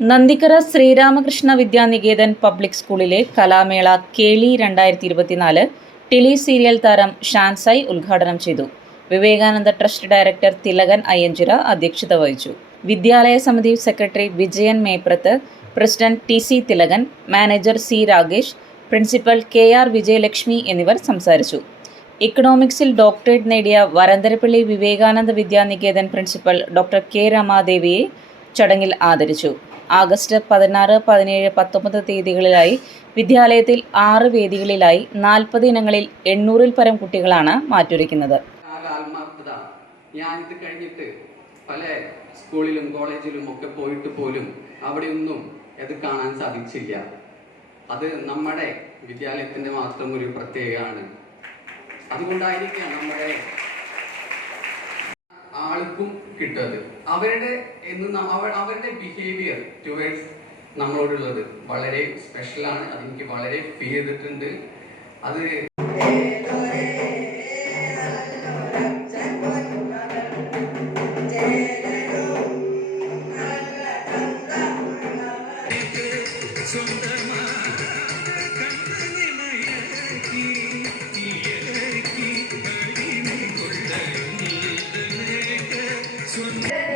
Nandikkara Sri Ramakrishna Vidya Niketan public സ്കൂളിലെ കലാമേള കേളി രണ്ടായിരത്തി ഇരുപത്തിനാല് ടെലി സീരിയൽ താരം ഷാൻസായി ഉദ്ഘാടനം ചെയ്തു. വിവേകാനന്ദ ട്രസ്റ്റ് ഡയറക്ടർ തിലകൻ അയ്യഞ്ചിറ അധ്യക്ഷത വഹിച്ചു. വിദ്യാലയ സമിതി secretary Vijayan Meprath president T C Thilakan manager C Rakesh principal K R Vijayalakshmi എന്നിവർ സംസാരിച്ചു. ഇക്കണോമിക്സിൽ ഡോക്ടറേറ്റ് നേടിയ Varantharappally Vivekananda Vidyaniketan principal doctor K രമാദേവിയെ ചടങ്ങിൽ ആദരിച്ചു. ആഗസ്റ്റ് പതിനാറ് പതിനേഴ് പത്തൊമ്പത് തീയതികളിലായി വിദ്യാലയത്തിൽ ആറ് വേദികളിലായി നാൽപ്പത് ഇനങ്ങളിൽ എണ്ണൂറിൽ പരം കുട്ടികളാണ് മാറ്റുരയ്ക്കുന്നത്. ഞാനിത് കഴിഞ്ഞിട്ട് പല സ്കൂളിലും കോളേജിലും ഒക്കെ പോയിട്ട് പോലും അവിടെയൊന്നും അത് കാണാൻ സാധിച്ചില്ല. അത് നമ്മുടെ വിദ്യാലയത്തിന്റെ മാത്രം ഒരു പ്രത്യേകമാണ് അതുകൊണ്ടായിരിക്കാം നമ്മുടെ കിട്ടുന്നത് അവരുടെ എന്ന് അവരുടെ ബിഹേവിയർ ടുവേഴ്സ് നമ്മളോടുള്ളത് വളരെ സ്പെഷ്യലാണ് അതെനിക്ക് വളരെ ഫീൽ ചെയ്തിട്ടുണ്ട്. അത് Okay.